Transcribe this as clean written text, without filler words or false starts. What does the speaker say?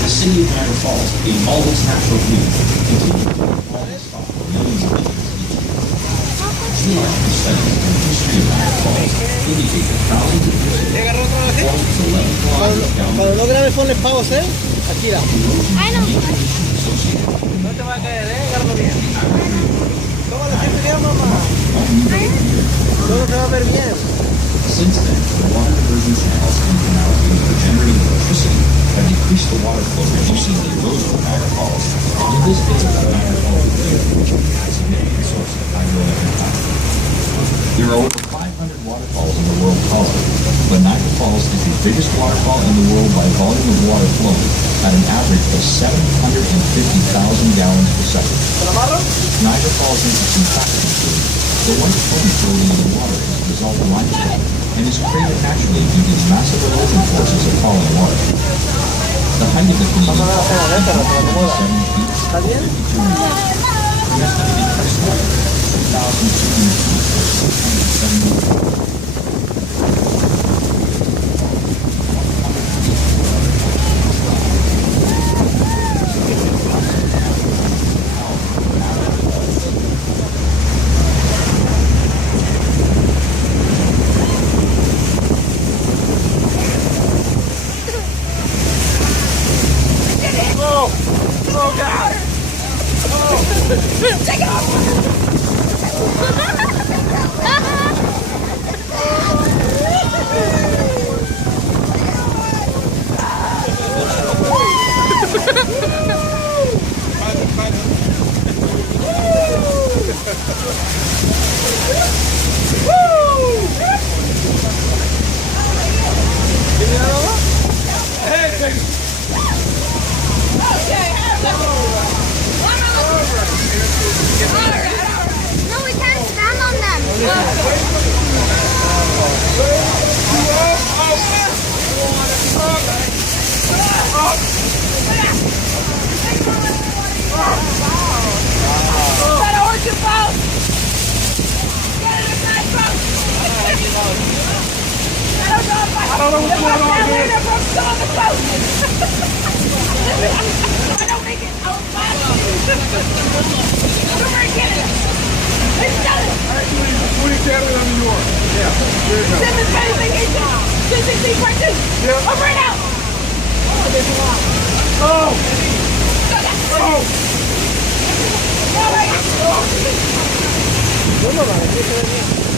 and the city of Niagara Falls, in all its natural beauty, continues to always follow millions of visitors each year. Geological studies and the history of Niagara Falls indicate that thousands of years ago, falls was 11 kilometers down Cuando no grabes ponle pause, aquí da. Ay, no. No te va a caer, agárralo bien. Tómalo así, video, mamá. Todo se va a ver bien. Since then, the water diversion channels and canals used for generating electricity have decreased the water flow, reducing the erosion of Niagara Falls. And to this day, the Niagara Falls River is a significant source of hydroelectric power. There are over 500 waterfalls in the world color, but Niagara Falls is the biggest waterfall in the world by volume of water flow at an average of 750,000 gallons per second. Niagara Falls' interesting facts include the white foam floating in the water is a result of limestone and is created naturally due to the massive erosion forces of falling water. The height of the Canadian Falls is 7 feet, 52 meters. The estimated crest height is 2,200 feet, or 670 meters. Take it off! No, we can't stand on them. Try to hold your boat. Get in a tight boat. I don't know if I don't know what's going on here. I'm still on the boat. I don't make it out fast. Come here, get it. It's done. Put it down on New York. Yeah. There you go. Simmons ready vacation. 260 right there. Yeah. Over and out. Oh! Oh! All right. ¿Cómo va?